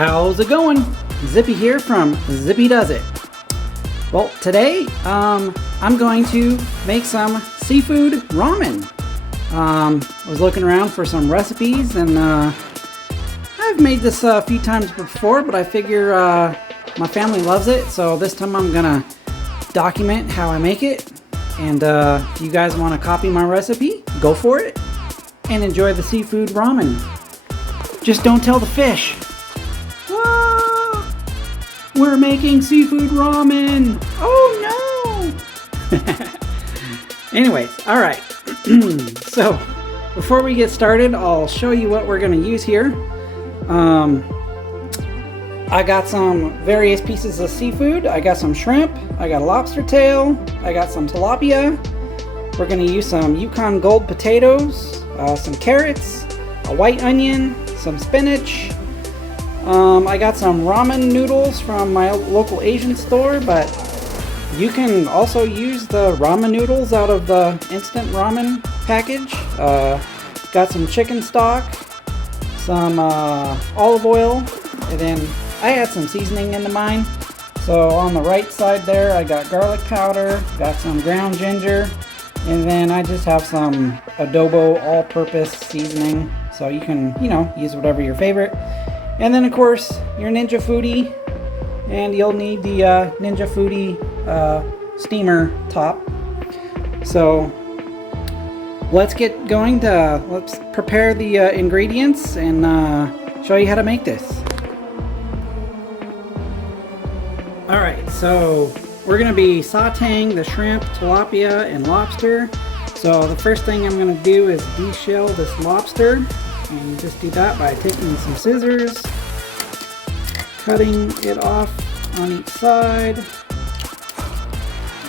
How's it going? Zippy here from Zippy Does It. Well, today I'm going to make some seafood ramen. I was looking around for some recipes, and I've made this a few times before, but I figure my family loves it, so this time I'm gonna document how I make it. And if you guys want to copy my recipe, go for it and enjoy the seafood ramen. Just don't tell the fish. Ah, we're making seafood ramen. Oh no! Anyways, all right. So before we get started, I'll show you what we're going to use here. I got some various pieces of seafood. I got some shrimp, I got a lobster tail, I got some tilapia. We're going to use some Yukon Gold potatoes, some carrots, a white onion, some spinach. I got some ramen noodles from my local Asian store, but you can also use the ramen noodles out of the instant ramen package. Got some chicken stock, some olive oil, and then I add some seasoning into mine. So on the right side there, I got garlic powder, got some ground ginger, and then I just have some adobo all-purpose seasoning. So you can, use whatever your favorite. And then of course, your Ninja Foodi, and you'll need the Ninja Foodi steamer top. So let's get going. Let's prepare the ingredients and show you how to make this. Alright, so we're going to be sauteing the shrimp, tilapia, and lobster. So the first thing I'm going to do is de-shell this lobster. And you just do that by taking some scissors, cutting it off on each side.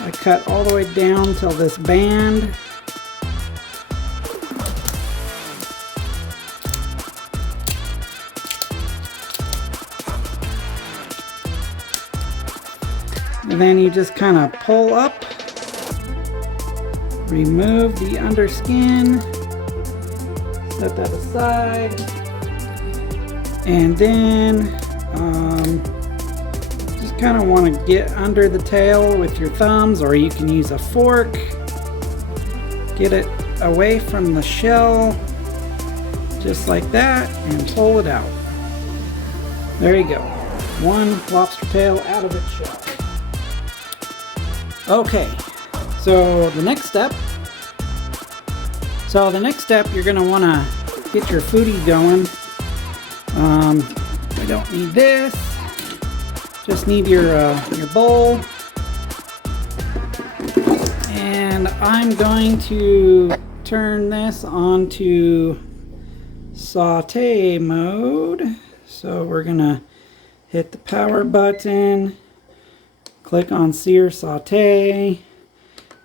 I cut all the way down till this band. And then you just kind of pull up, remove the underskin, set that aside, and then just kind of want to get under the tail with your thumbs, or you can use a fork. Get it away from the shell, just like that, and pull it out. There you go. One lobster tail out of its shell. Okay, so the next step, you're going to want to get your foodie going. We don't need this, just need your bowl. And I'm going to turn this onto saute mode. So we're going to hit the power button. Click on Sear Saute,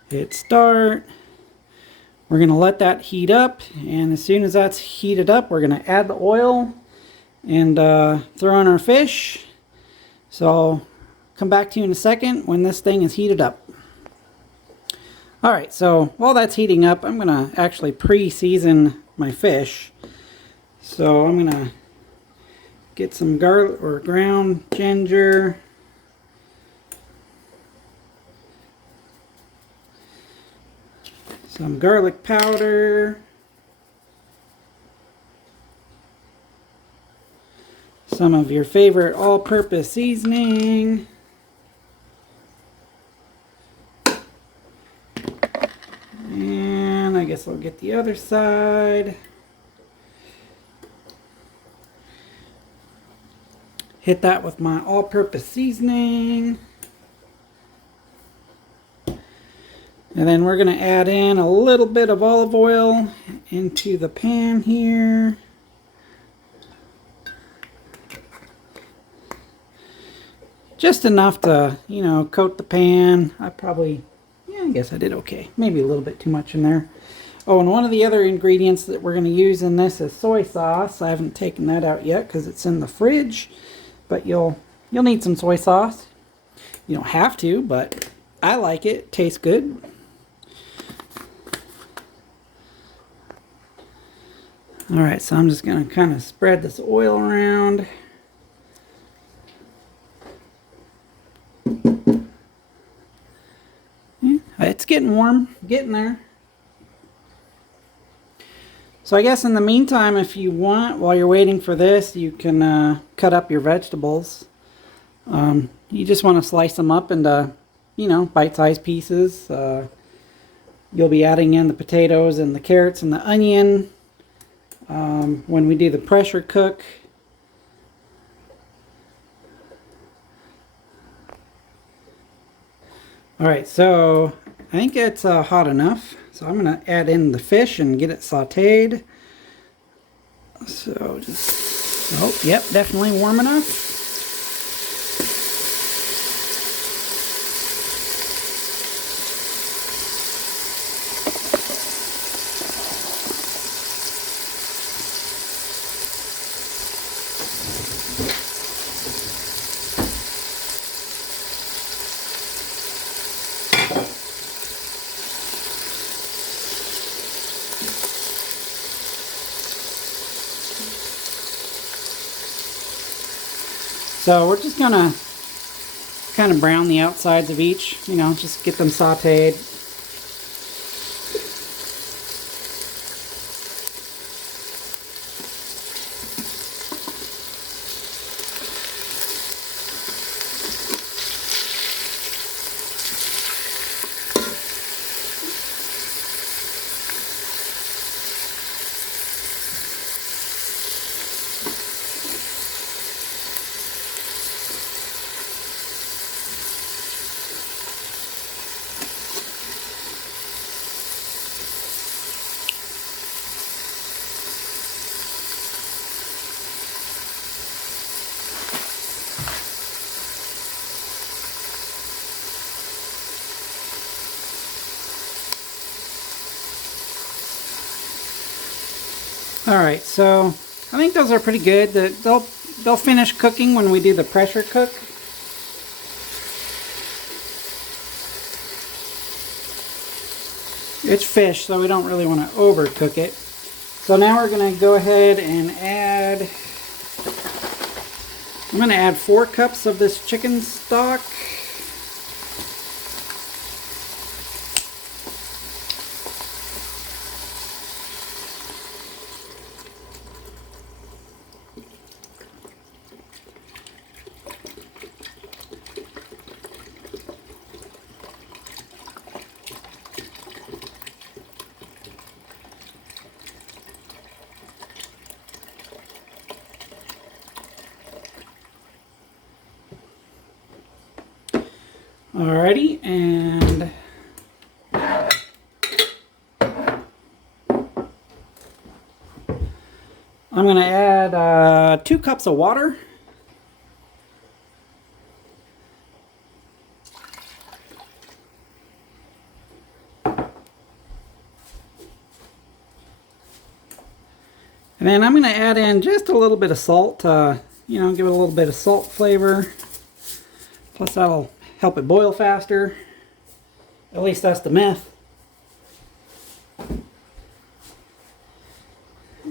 hit start. We're going to let that heat up, and as soon as that's heated up, we're going to add the oil and throw in our fish. So I'll come back to you in a second when this thing is heated up. Alright, so while that's heating up, I'm going to actually pre-season my fish. So I'm going to get some garlic or ground ginger. Some garlic powder, some of your favorite all-purpose seasoning, and I guess I'll get the other side. Hit that with my all-purpose seasoning. And then we're going to add in a little bit of olive oil into the pan here. Just enough to, coat the pan. I guess I did okay. Maybe a little bit too much in there. Oh, and one of the other ingredients that we're going to use in this is soy sauce. I haven't taken that out yet because it's in the fridge. But you'll need some soy sauce. You don't have to, but I like it. It tastes good. Alright, so I'm just going to kind of spread this oil around. getting warm, getting there. So I guess in the meantime, if you want, while you're waiting for this, you can cut up your vegetables. You just want to slice them up into, you know, bite-sized pieces. You'll be adding in the potatoes and the carrots and the onion when we do the pressure cook. Alright, so I think it's hot enough. So I'm going to add in the fish and get it sauteed. So just, oh, yep, definitely warm enough. So we're just gonna kind of brown the outsides of each, you know, just get them sauteed. Alright, so I think those are pretty good. They'll finish cooking when we do the pressure cook. It's fish, so we don't really want to overcook it. So now we're going to go ahead and add, I'm going to add 4 cups of this chicken stock. Alrighty, and I'm going to add 2 cups of water. And then I'm going to add in just a little bit of salt, you know, give it a little bit of salt flavor. Plus that'll help it boil faster. At least that's the myth.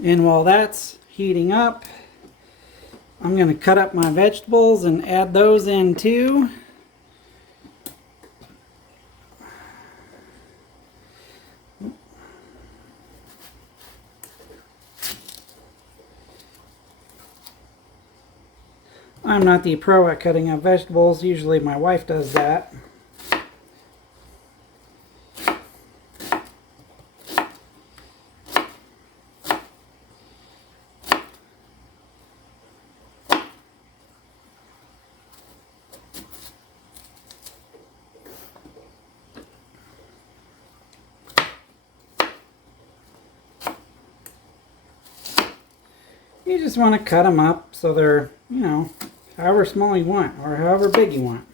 And while that's heating up, I'm going to cut up my vegetables and add those in too. I'm not the pro at cutting up vegetables. Usually my wife does that. You just want to cut them up so they're, you know, however small you want or however big you want.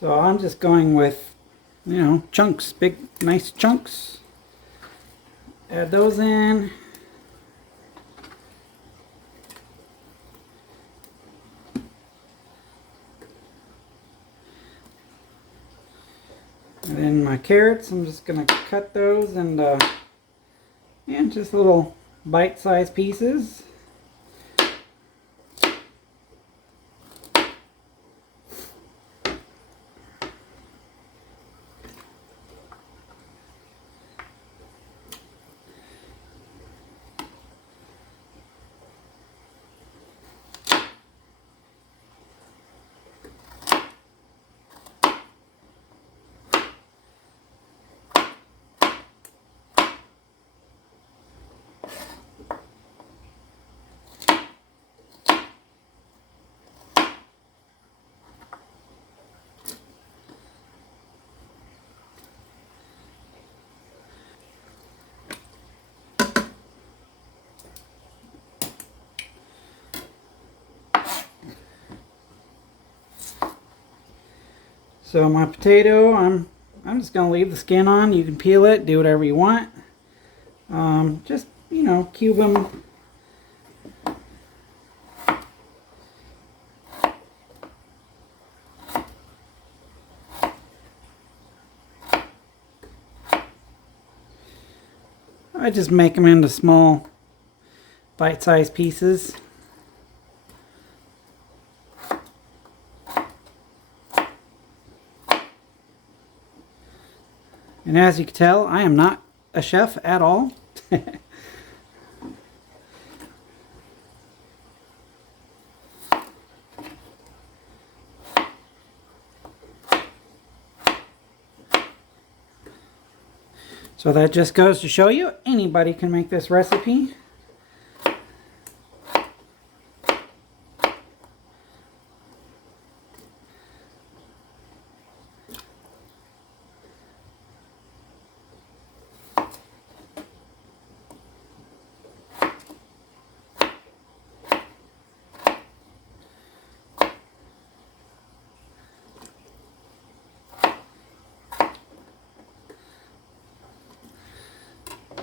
So I'm just going with, you know, chunks, big nice chunks. Add those in. And then my carrots, I'm just going to cut those and just little bite-sized pieces. So my potato, I'm just gonna leave the skin on. You can peel it, do whatever you want. Just, you know, cube them. I just make them into small bite-sized pieces. And as you can tell, I am not a chef at all. So that just goes to show you, anybody can make this recipe.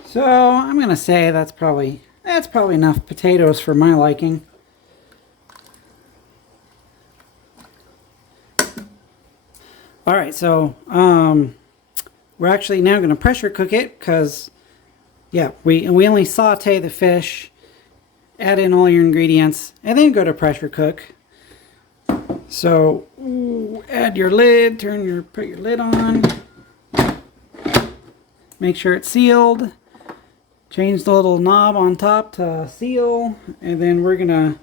So I'm gonna say that's probably enough potatoes for my liking. All right, so we're actually now gonna pressure cook it because, yeah, we only saute the fish, add in all your ingredients, and then go to pressure cook. So add your lid, put your lid on, make sure it's sealed. Change the little knob on top to seal, and then we're gonna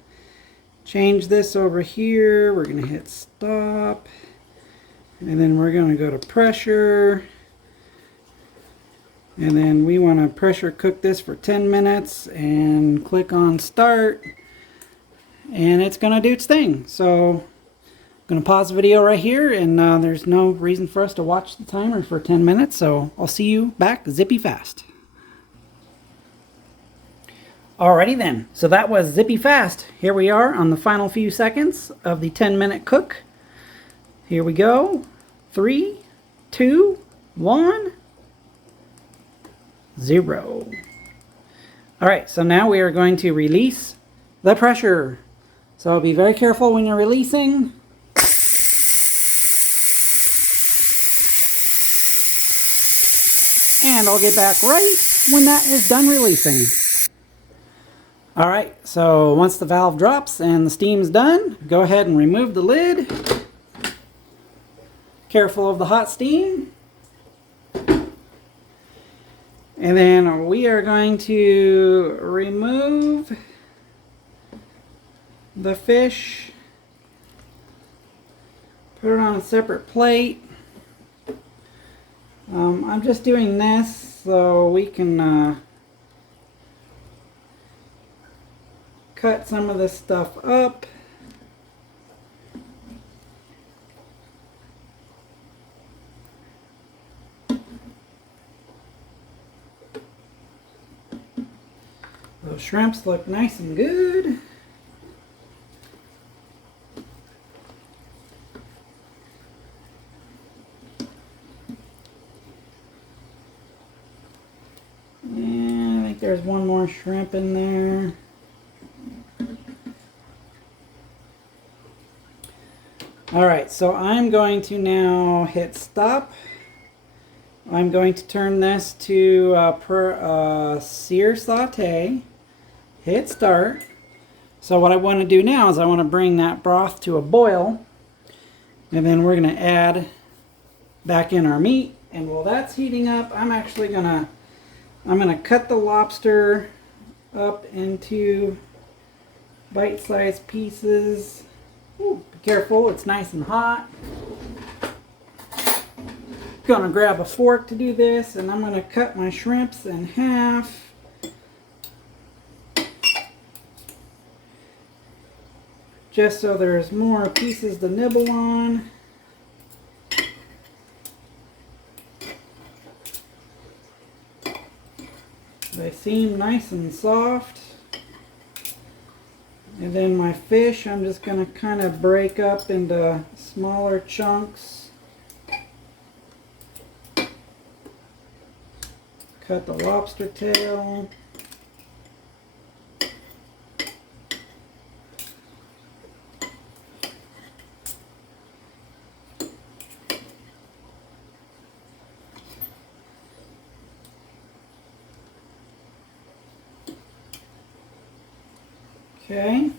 change this over here. We're gonna hit stop, and then we're gonna go to pressure, and then we want to pressure cook this for 10 minutes and click on start, and it's gonna do its thing. So I'm gonna pause the video right here, and there's no reason for us to watch the timer for 10 minutes, so I'll see you back zippy fast. Alrighty then, so that was zippy fast. Here we are on the final few seconds of the 10-minute cook. Here we go. 3, 2, 1, 0. Alright, so now we are going to release the pressure. So be very careful when you're releasing. And I'll get back right when that is done releasing. Alright, so once the valve drops and the steam's done, go ahead and remove the lid. Careful of the hot steam. And then we are going to remove the fish, put it on a separate plate. I'm just doing this so we can cut some of this stuff up. Those shrimps look nice and good. And I think there's one more shrimp in there. Alright, so I'm going to now hit stop. I'm going to turn this to sear saute. Hit start. So what I want to do now is I want to bring that broth to a boil. And then we're going to add back in our meat. And while that's heating up, I'm going to cut the lobster up into bite-sized pieces. Ooh, be careful, it's nice and hot. Gonna grab a fork to do this, and I'm gonna cut my shrimps in half. Just so there's more pieces to nibble on. They seem nice and soft. And then my fish, I'm just going to kind of break up into smaller chunks. Cut the lobster tail. Okay.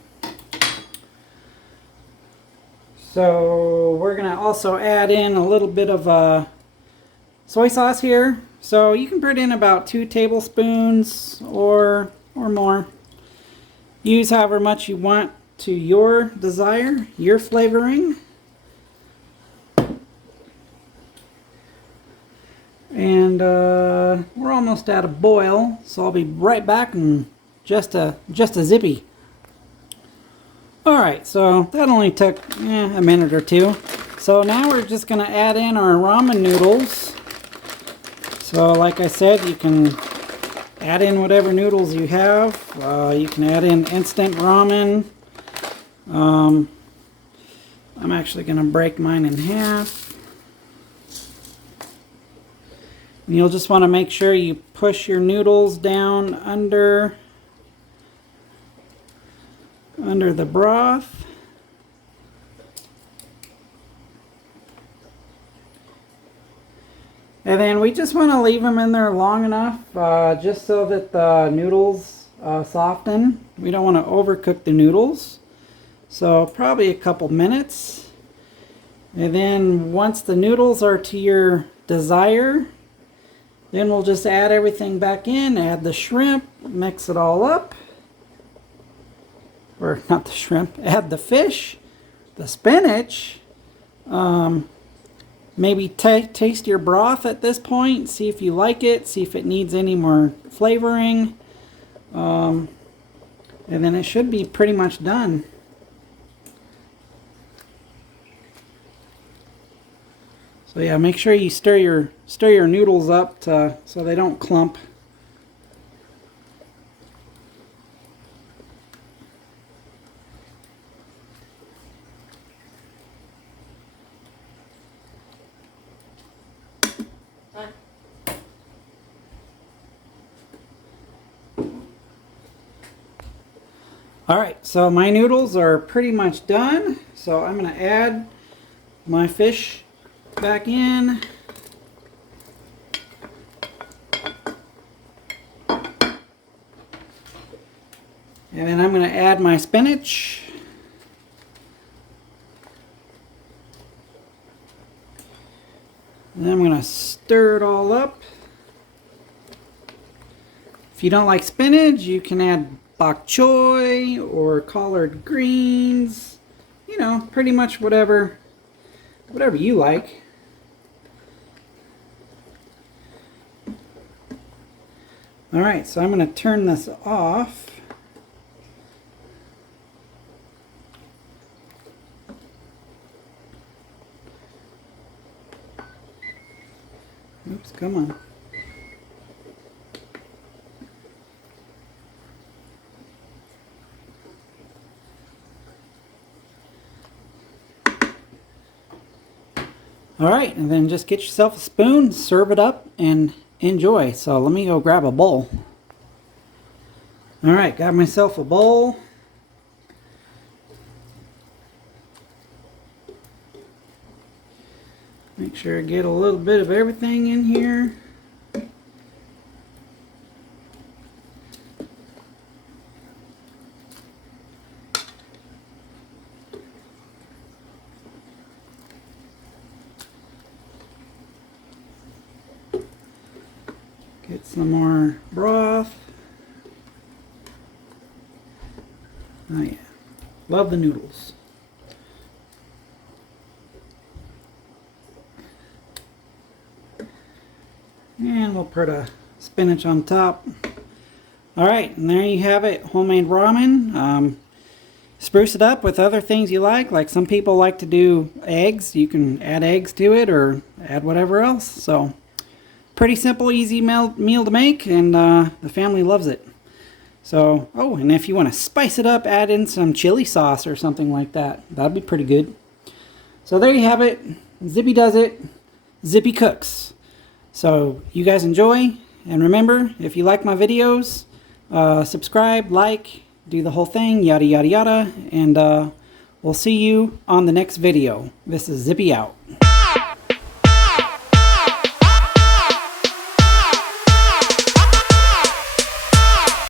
So we're gonna also add in a little bit of soy sauce here. So you can put in about 2 tablespoons or more. Use however much you want to your desire, your flavoring. And we're almost at a boil, so I'll be right back in just a zippy. Alright, so that only took a minute or two. So now we're just going to add in our ramen noodles. So like I said, you can add in whatever noodles you have. You can add in instant ramen. I'm actually going to break mine in half. And you'll just want to make sure you push your noodles down under the broth. And then we just want to leave them in there long enough just so that the noodles soften. We don't want to overcook the noodles. So probably a couple minutes. And then once the noodles are to your desire, then we'll just add everything back in, add the shrimp, mix it all up. Or not the shrimp, add the fish, the spinach. Maybe taste your broth at this point, see if you like it, see if it needs any more flavoring. And then it should be pretty much done. So yeah, make sure you stir your noodles up so they don't clump. Alright, so my noodles are pretty much done. So I'm going to add my fish back in. And then I'm going to add my spinach. And then I'm going to stir it all up. If you don't like spinach, you can add bok choy or collard greens, you know, pretty much whatever you like. Alright, so I'm going to turn this off. Oops, come on. Alright, and then just get yourself a spoon, serve it up, and enjoy. So let me go grab a bowl. Alright, got myself a bowl. Make sure I get a little bit of everything in here. Get some more broth. Oh yeah, love the noodles. And we'll put a spinach on top. Alright, and there you have it, homemade ramen. Spruce it up with other things you like some people like to do eggs. You can add eggs to it or add whatever else. So pretty simple, easy meal to make, and the family loves it. So, oh, and if you want to spice it up, add in some chili sauce or something like that. That'd be pretty good. So there you have it. Zippy does it. Zippy cooks. So you guys enjoy, And remember, if you like my videos, subscribe, like, do the whole thing, yada yada yada, and we'll see you on the next video. This is Zippy out.